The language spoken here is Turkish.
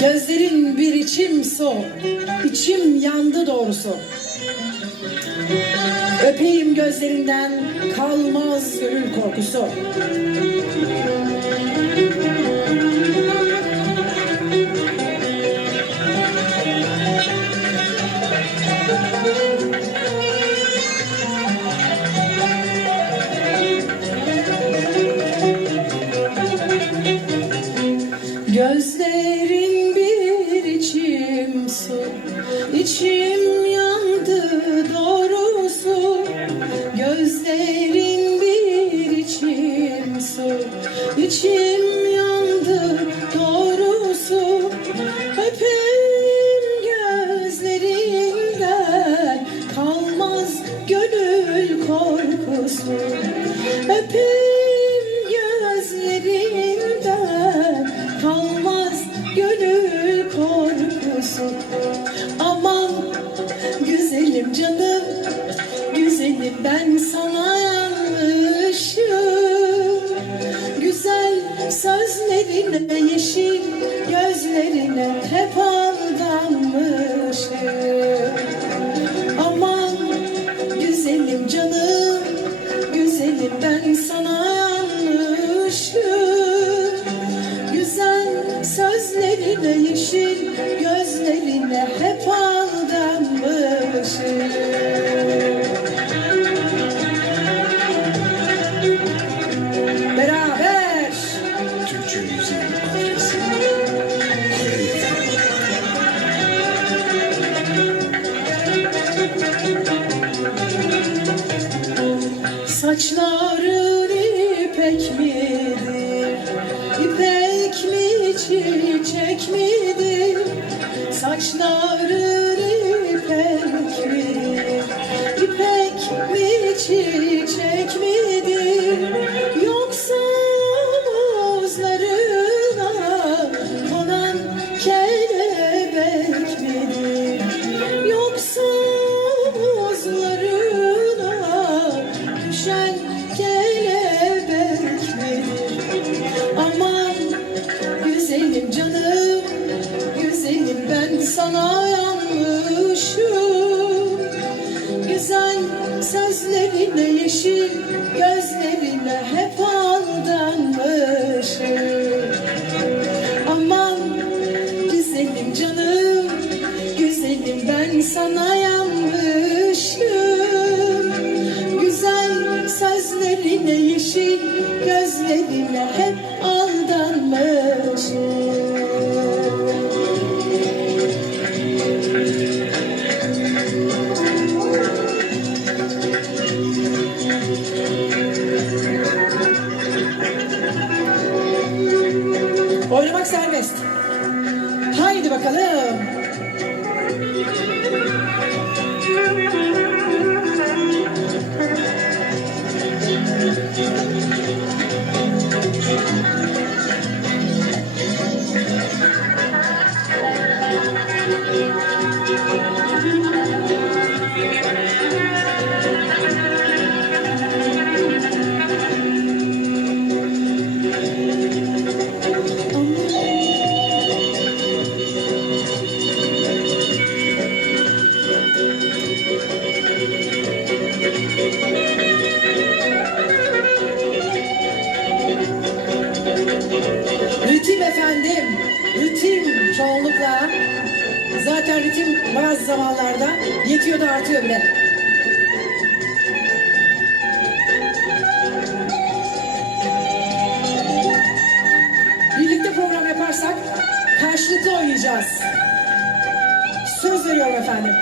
Gözlerin bir içim su, içim yandı doğrusu. Öpeyim gözlerinden kalmaz gönül korkusu. İçim yandı doğrusu. Gözlerin bir içim su, içim ben sana yanmışım. Güzel sözlerine, yeşil gözlerine hep aldanmışım. Aman güzelim canım, güzelim ben sana yanmışım. Güzel sözlerine, yeşil gözlerine hep aldanmışım. Saçların ipek midir? İpek mi çiçek midir? Saçların ipek midir? İpek mi çiçek midir? Bakalım. Efendim. Ritim çoğunlukla. Zaten ritim bazı zamanlarda yetiyor da artıyor bile. Birlikte program yaparsak karşılıklı oynayacağız. Söz veriyorum efendim.